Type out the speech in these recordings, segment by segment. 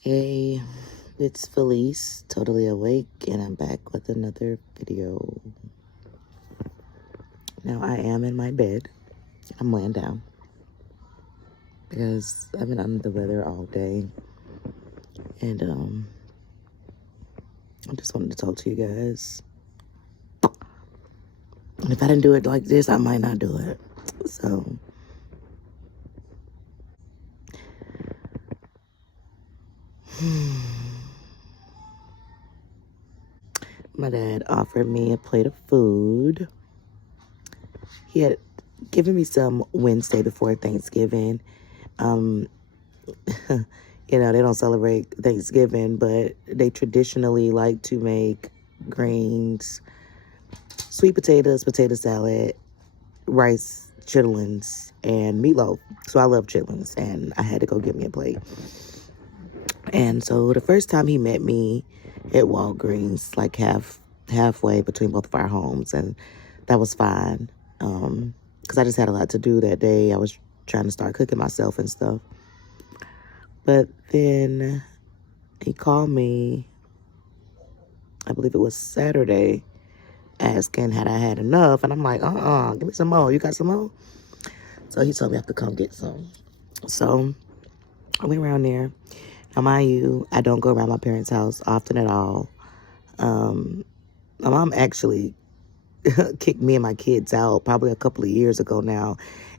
Hey, it's Felice, totally awake, and I'm back with another video. Now, I am in my bed. I'm laying down because I've been under the weather all day, and I just wanted to talk to you guys. And if I didn't do it like this, I might not do it. So, my dad offered me a plate of food. He had given me some Wednesday before Thanksgiving. You know, they don't celebrate Thanksgiving, but they traditionally like to make greens, sweet potatoes, potato salad, rice, chitlins, and meatloaf. So I love chitlins, and I had to go get me a plate. And so the first time he met me at Walgreens, like halfway between both of our homes, and that was fine. Because I just had a lot to do that day. I was trying to start cooking myself and stuff. But then he called me, I believe it was Saturday, asking had I had enough. And I'm like, give me some more. You got some more? So he told me I have to come get some. So I went around there. Now, mind you, I don't go around my parents' house often at all. My mom actually kicked me and my kids out probably a couple of years ago now.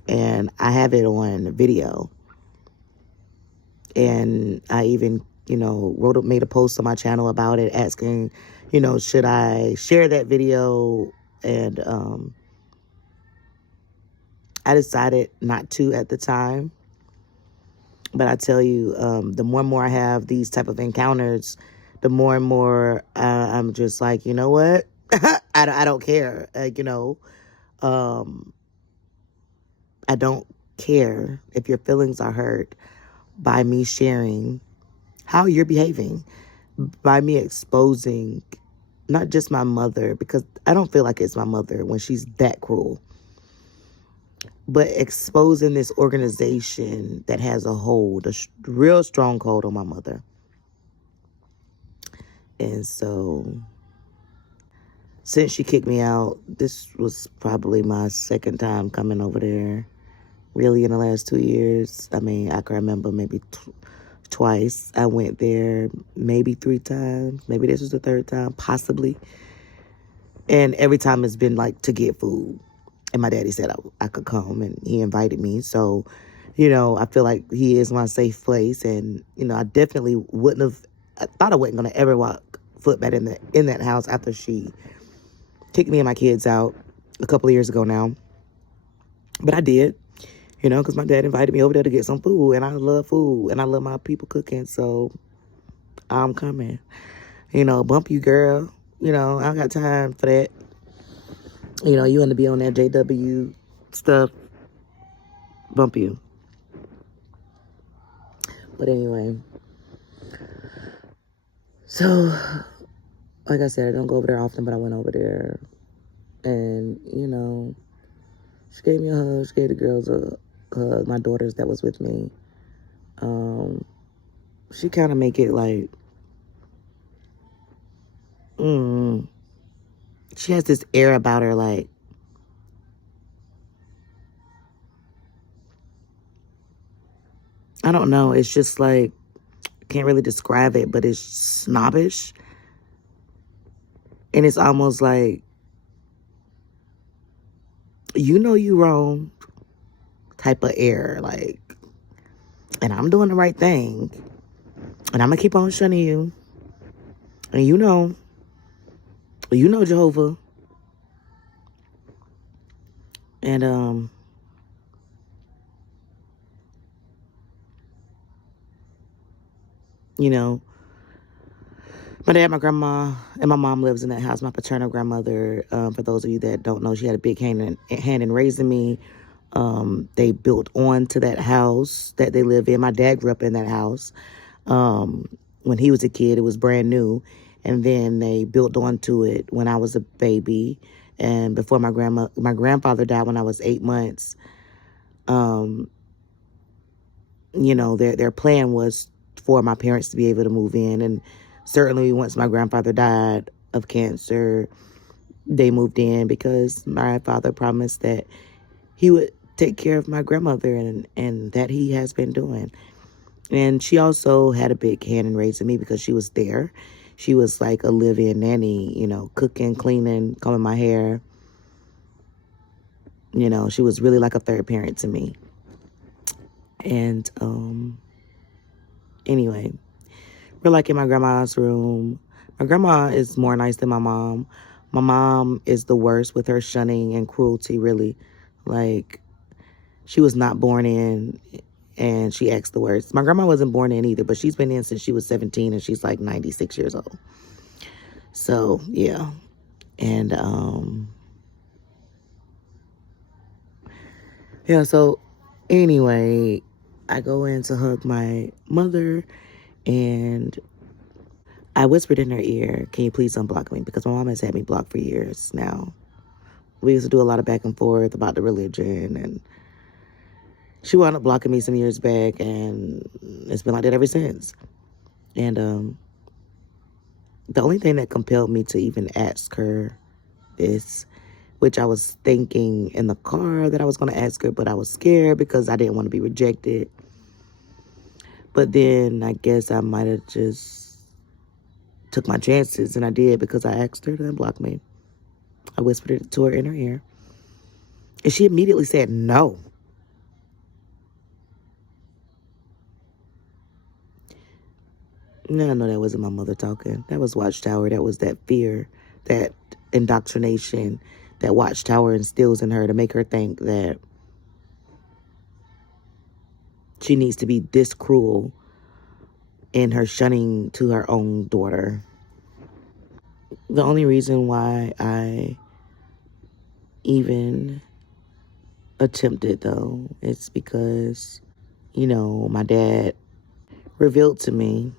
And I have it on video. And I even, made a post on my channel about it, asking, should I share that video? And I decided not to at the time. But I tell you, the more and more I have these type of encounters, the more and more I'm just like, you know what? I don't care. I don't care if your feelings are hurt by me sharing how you're behaving, by me exposing not just my mother, because I don't feel like it's my mother when she's that cruel, but exposing this organization that has a hold, a real strong hold on my mother. And so since she kicked me out, this was probably my second time coming over there, really, in the last 2 years. I mean, I can remember maybe twice. I went there maybe 3 times. Maybe this was the third time, possibly. And every time it's been like to get food. And my daddy said I could come, and he invited me. So, I feel like he is my safe place. And, I definitely I thought I wasn't going to ever walk foot back in that house after she kicked me and my kids out a couple of years ago now. But I did, because my dad invited me over there to get some food. And I love food, and I love my people cooking. So I'm coming. Bump you, girl. I don't got time for that. You want to be on that JW stuff, bump you. But anyway, so, like I said, I don't go over there often, but I went over there. And, she gave me a hug. She gave the girls a hug, my daughters that was with me. She kind of make it like, she has this air about her, like, I don't know. It's just like, can't really describe it, but it's snobbish. And it's almost like, you wrong type of air. Like, and I'm doing the right thing. And I'm going to keep on shunning you. And you know Jehovah. And, my dad, my grandma, and my mom lives in that house. My paternal grandmother, for those of you that don't know, she had a big hand in raising me. They built on to that house that they live in. My dad grew up in that house. When he was a kid, it was brand new. And then they built onto it when I was a baby. And before my grandfather died when I was 8 months, their plan was for my parents to be able to move in. And certainly once my grandfather died of cancer, they moved in because my father promised that he would take care of my grandmother, and that he has been doing. And she also had a big hand in raising me because she was there. She was like a live-in nanny, cooking, cleaning, combing my hair. She was really like a third parent to me. And anyway, we're like in my grandma's room. My grandma is more nice than my mom. My mom is the worst with her shunning and cruelty, really. Like, she was not born in, and she acts the worst. My grandma wasn't born in either, but she's been in since she was 17, and she's like 96 years old. So, yeah. And, yeah, so anyway, I go in to hug my mother, and I whispered in her ear, "Can you please unblock me?" Because my mom has had me blocked for years now. We used to do a lot of back and forth about the religion, and she wound up blocking me some years back, and it's been like that ever since. And the only thing that compelled me to even ask her this, which I was thinking in the car that I was going to ask her, but I was scared because I didn't want to be rejected. But then I guess I might have just took my chances, and I did, because I asked her to unblock me. I whispered it to her in her ear, and she immediately said no. No, no, that wasn't my mother talking. That was Watchtower. That was that fear, that indoctrination that Watchtower instills in her to make her think that she needs to be this cruel in her shunning to her own daughter. The only reason why I even attempted, though, is because, my dad revealed to me,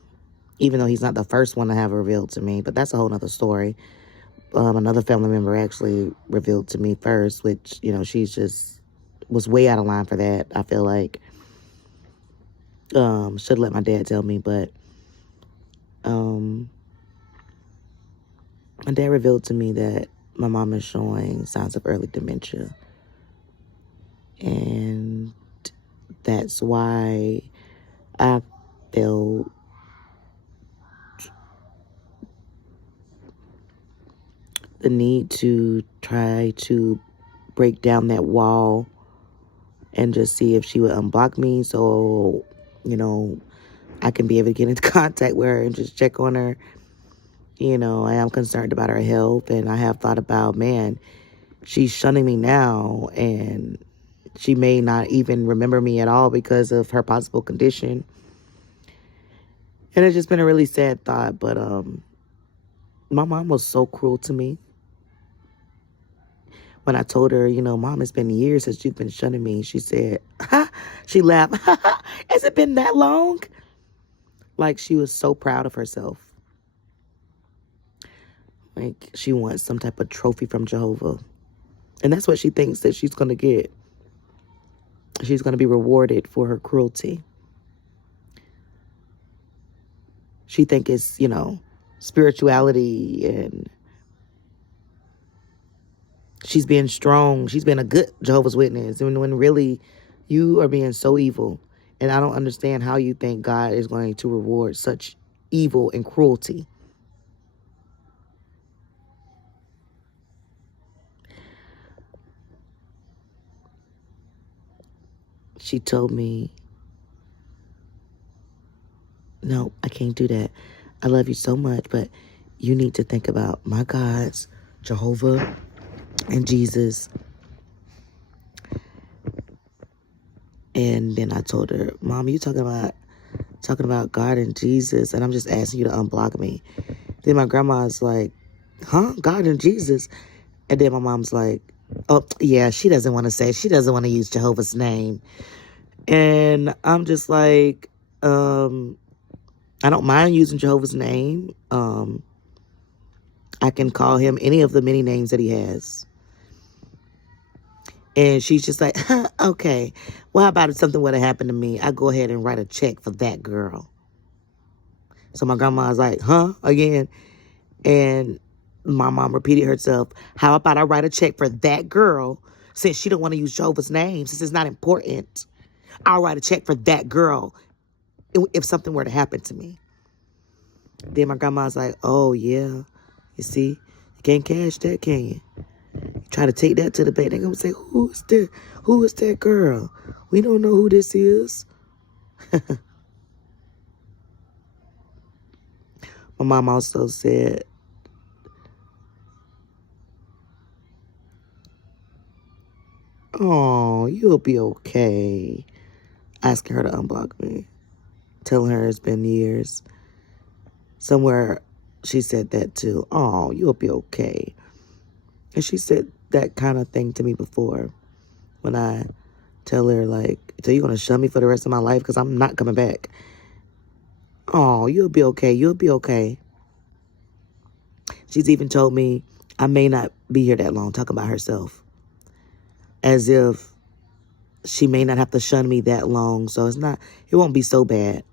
even though he's not the first one to have revealed to me, but that's a whole nother story. Another family member actually revealed to me first, which, she's just was way out of line for that. I feel like should let my dad tell me, but my dad revealed to me that my mom is showing signs of early dementia, and that's why I felt the need to try to break down that wall and just see if she would unblock me, so I can be able to get into contact with her and just check on her. I am concerned about her health, and I have thought about, man, she's shunning me now, and she may not even remember me at all because of her possible condition. And it's just been a really sad thought, but my mom was so cruel to me. When I told her, Mom, it's been years since you've been shunning me, she said, ha, she laughed, ha, ha, has it been that long? Like, she was so proud of herself. Like, she wants some type of trophy from Jehovah. And that's what she thinks that she's going to get. She's going to be rewarded for her cruelty. She thinks it's, spirituality, and she's being strong. She's been a good Jehovah's Witness. And when really you are being so evil. And I don't understand how you think God is going to reward such evil and cruelty. She told me, no, I can't do that. I love you so much, but you need to think about my gods, Jehovah and Jesus. And then I told her, Mom, you talking about God and Jesus, and I'm just asking you to unblock me. Then my grandma's like, huh? God and Jesus? And then my mom's like, oh, yeah, she doesn't want to use Jehovah's name. And I'm just like, I don't mind using Jehovah's name. I can call him any of the many names that he has. And she's just like, okay, well, how about if something would have happened to me? I go ahead and write a check for that girl. So my grandma was like, huh? Again. And my mom repeated herself, how about I write a check for that girl since she don't want to use Jehovah's name, since it's not important. I'll write a check for that girl if something were to happen to me. Then my grandma's like, oh, yeah. You see, you can't cash that, can you? You try to take that to the bank. They're going to say, who is that girl? We don't know who this is. My mom also said, oh, you'll be okay. Asking her to unblock me. Telling her it's been years. Somewhere she said that too. Oh, you'll be okay. And she said that kind of thing to me before. When I tell her, like, so you're going to shun me for the rest of my life because I'm not coming back. Oh, you'll be okay. You'll be okay. She's even told me I may not be here that long, talking about herself. As if she may not have to shun me that long. So it won't be so bad.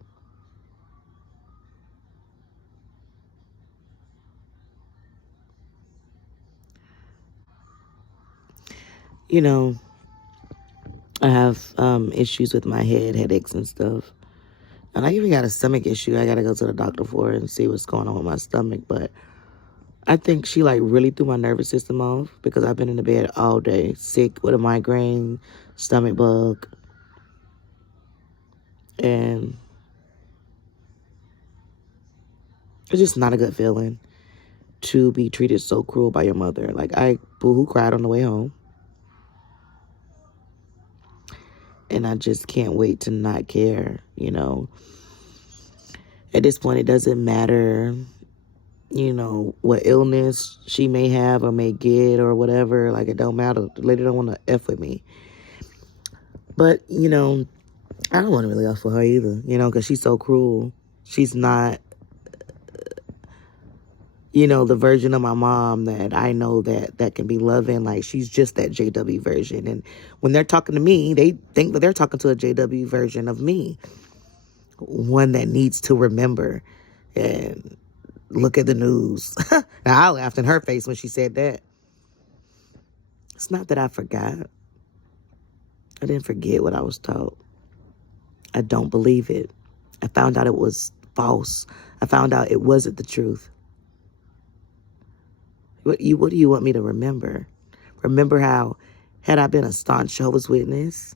You know, I have issues with my head, headaches and stuff. And I even got a stomach issue I got to go to the doctor for and see what's going on with my stomach. But I think she like really threw my nervous system off because I've been in the bed all day, sick with a migraine, stomach bug. And it's just not a good feeling to be treated so cruel by your mother. Like, I boo-hoo cried on the way home. And I just can't wait to not care, you know. At this point, it doesn't matter, you know, what illness she may have or may get or whatever. Like, it don't matter. The lady don't want to F with me. But, you know, I don't want to really F with her either, you know, because she's so cruel. She's not, you know, the version of my mom that I know that can be loving. Like, she's just that JW version. And when they're talking to me, they think that they're talking to a JW version of me. One that needs to remember and look at the news. Now, I laughed in her face when she said that. It's not that I forgot. I didn't forget what I was taught. I don't believe it. I found out it was false. I found out it wasn't the truth. What do you want me to remember? Remember how, had I been a staunch Jehovah's Witness,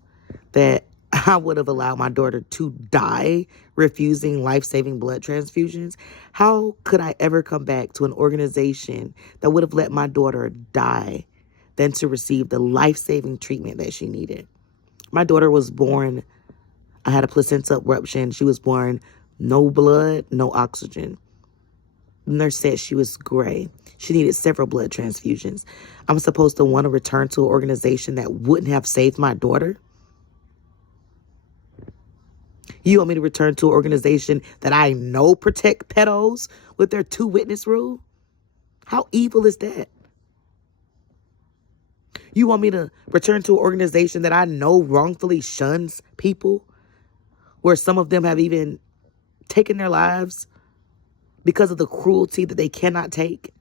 that I would have allowed my daughter to die refusing life-saving blood transfusions? How could I ever come back to an organization that would have let my daughter die than to receive the life-saving treatment that she needed? My daughter was born, I had a placenta abruption. She was born no blood, no oxygen. The nurse said she was gray. She needed several blood transfusions. I'm supposed to want to return to an organization that wouldn't have saved my daughter? You want me to return to an organization that I know protect pedos with their 2-witness rule? How evil is that? You want me to return to an organization that I know wrongfully shuns people, where some of them have even taken their lives because of the cruelty that they cannot take?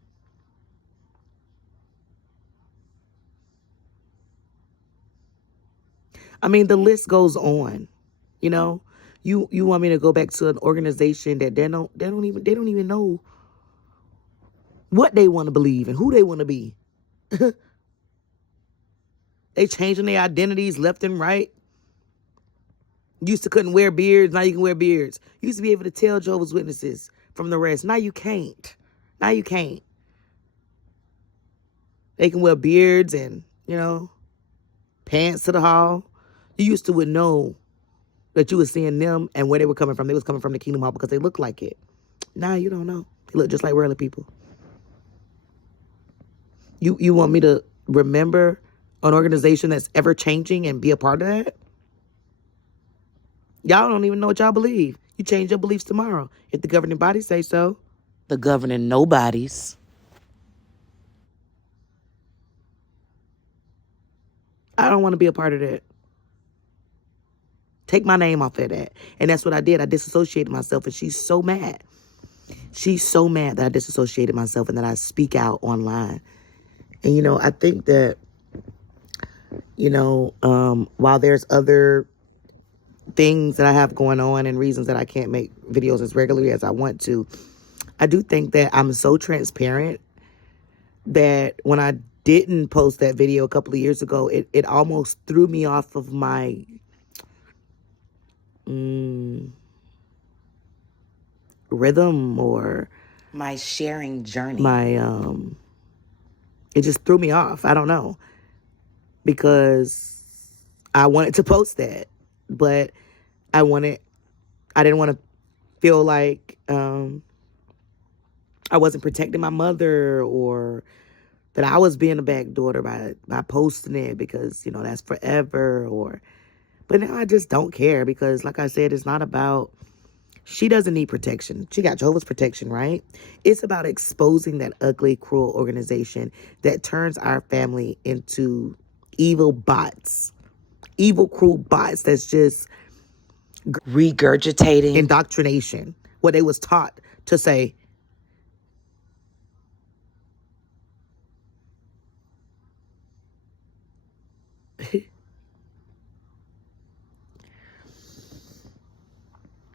I mean, the list goes on. You know, you want me to go back to an organization that they don't even know what they want to believe and who they want to be. They changing their identities left and right. Used to couldn't wear beards, now you can wear beards. Used to be able to tell Jehovah's Witnesses from the rest. Now you can't. Now you can't. They can wear beards and, you know, pants to the hall. You used to would know that you were seeing them and where they were coming from. They was coming from the Kingdom Hall because they looked like it. Now you don't know. They look just like regular people. You want me to remember an organization that's ever changing and be a part of that? Y'all don't even know what y'all believe. You change your beliefs tomorrow if the governing bodies say so. The governing nobodies. I don't want to be a part of that. Take my name off of that. And that's what I did. I disassociated myself, and she's so mad. She's so mad that I disassociated myself and that I speak out online. And, I think that, while there's other things that I have going on and reasons that I can't make videos as regularly as I want to, I do think that I'm so transparent that when I didn't post that video a couple of years ago, it almost threw me off of my rhythm or my sharing journey. It just threw me off. I don't know. Because I wanted to post that, but I didn't want to feel like I wasn't protecting my mother, or that I was being a bad daughter by posting it, because, that's forever. But now I just don't care, because like I said, it's not about, she doesn't need protection. She got Jehovah's protection, right? It's about exposing that ugly, cruel organization that turns our family into evil bots. Evil, cruel bots that's just regurgitating indoctrination. What they was taught to say.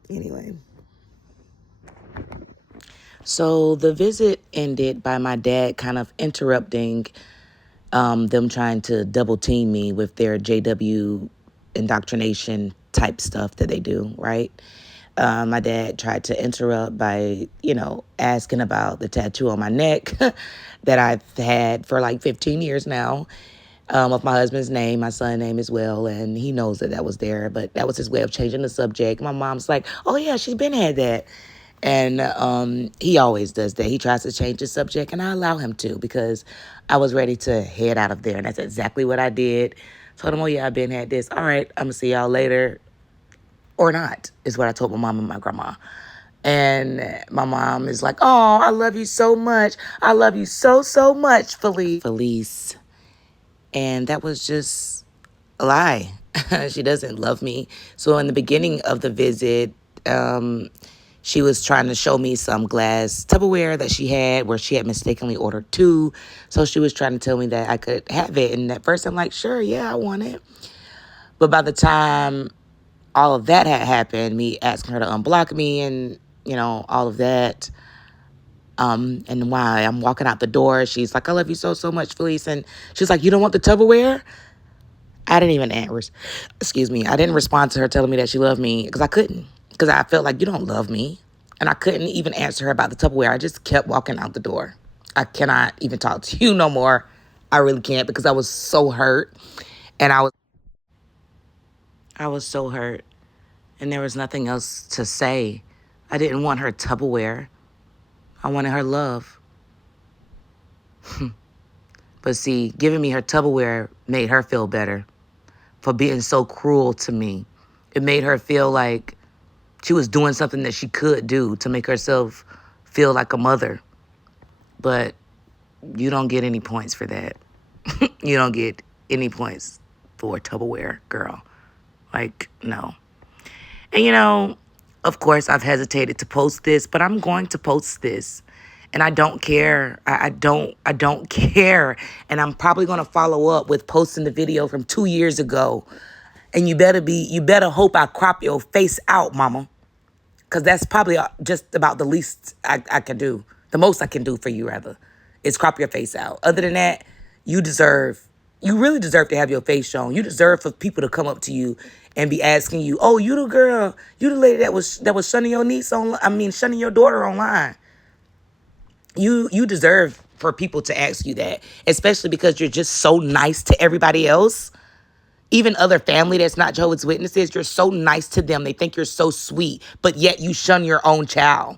Anyway. So the visit ended by my dad kind of interrupting them trying to double team me with their JW indoctrination type stuff that they do, right? My dad tried to interrupt by, asking about the tattoo on my neck that I've had for like 15 years now, of my husband's name, my son's name as well, and he knows that was there, but that was his way of changing the subject. My mom's like, oh yeah, she's been had that. And he always does that. He tries to change the subject, and I allow him to, because I was ready to head out of there, and that's exactly what I did. Told him, oh yeah, I've been had this. All right, I'm going to see y'all later. Or not, is what I told my mom and my grandma. And my mom is like, oh, I love you so much. I love you so, so much, Felice. And that was just a lie. She doesn't love me. So in the beginning of the visit, she was trying to show me some glass Tupperware that she had, where she had mistakenly ordered 2. So she was trying to tell me that I could have it. And at first I'm like, sure, yeah, I want it. But by the time all of that had happened, me asking her to unblock me and, all of that. And while I'm walking out the door, she's like, I love you so, so much, Felice. And she's like, you don't want the Tupperware? I didn't even answer. I didn't respond to her telling me that she loved me, because I couldn't. Because I felt like, you don't love me. And I couldn't even answer her about the Tupperware. I just kept walking out the door. I cannot even talk to you no more. I really can't, because I was so hurt. And I was so hurt. And there was nothing else to say. I didn't want her Tupperware. I wanted her love. But see, giving me her Tupperware made her feel better for being so cruel to me. It made her feel like she was doing something that she could do to make herself feel like a mother. But you don't get any points for that. You don't get any points for Tupperware, girl. Like, no. And of course, I've hesitated to post this, but I'm going to post this. And I don't care. I don't care. And I'm probably going to follow up with posting the video from 2 years ago. And you better hope I crop your face out, mama. Because that's probably just about the least I can do. The most I can do for you, rather, is crop your face out. Other than that, you really deserve to have your face shown. You deserve for people to come up to you and be asking you, oh, you the girl, you the lady that was shunning your shunning your daughter online. You deserve for people to ask you that, especially because you're just so nice to everybody else. Even other family that's not Jehovah's Witnesses, you're so nice to them. They think you're so sweet, but yet you shun your own child.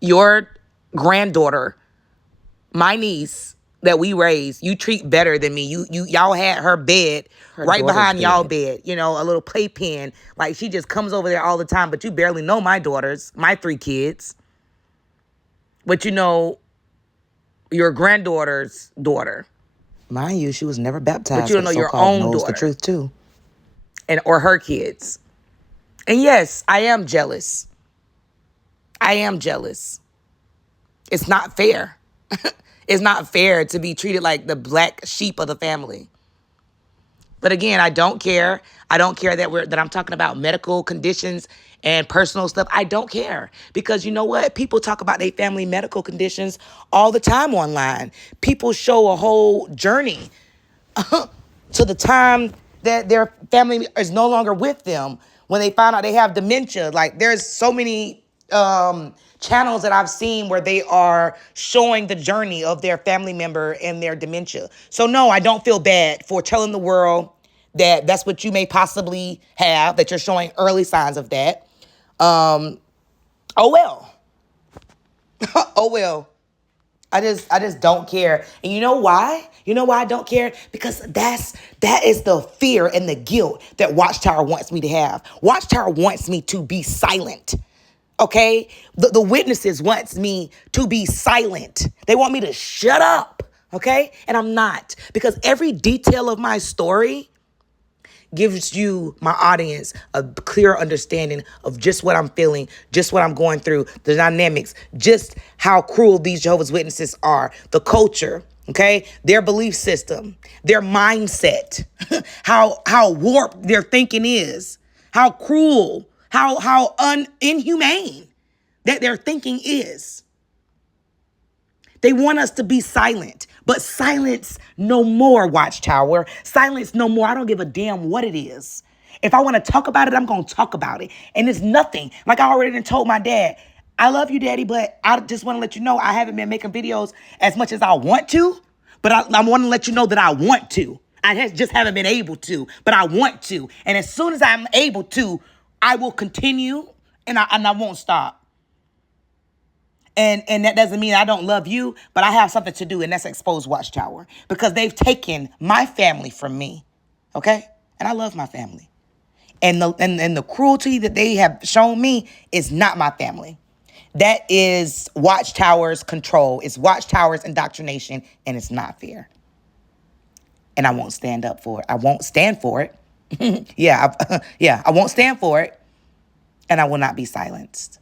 Your granddaughter, my niece that we raised, you treat better than me. Y'all had her bed right behind y'all bed, a little playpen. Like, she just comes over there all the time, but you barely know my daughters, my 3 kids. But your granddaughter's daughter. Mind you, she was never baptized. But you don't know your own daughter. The truth too. Or her kids. And yes, I am jealous. I am jealous. It's not fair. It's not fair to be treated like the black sheep of the family. But again, I don't care. I don't care that I'm talking about medical conditions and personal stuff. I don't care because you know what? People talk about their family medical conditions all the time online. People show a whole journey to the time that their family is no longer with them when they find out they have dementia. Like there's so many channels that I've seen where they are showing the journey of their family member and their dementia. So no, I don't feel bad for telling the world that that's what you may possibly have, that you're showing early signs of that. Oh well. Oh well. I just don't care. And you know why? You know why I don't care? Because that is the fear and the guilt that Watchtower wants me to have. Watchtower wants me to be silent. Okay? The witnesses wants me to be silent. They want me to shut up. Okay? And I'm not. Because every detail of my story gives you, my audience, a clear understanding of just what I'm feeling, just what I'm going through, the dynamics, just how cruel these Jehovah's Witnesses are, the culture, okay, their belief system, their mindset, how warped their thinking is, how cruel, how inhumane that their thinking is. They want us to be silent, but silence no more, Watchtower. Silence no more. I don't give a damn what it is. If I want to talk about it, I'm going to talk about it. And it's nothing. Like I already done told my dad, I love you, Daddy, but I just want to let you know I haven't been making videos as much as I want to, but I want to let you know that I want to. Just haven't been able to, but I want to. And as soon as I'm able to, I will continue and I won't stop. And that doesn't mean I don't love you, but I have something to do, and that's expose Watchtower. Because they've taken my family from me, okay? And I love my family. And the cruelty that they have shown me is not my family. That is Watchtower's control. It's Watchtower's indoctrination, and it's not fair. And I won't stand up for it. I won't stand for it. I won't stand for it. And I will not be silenced.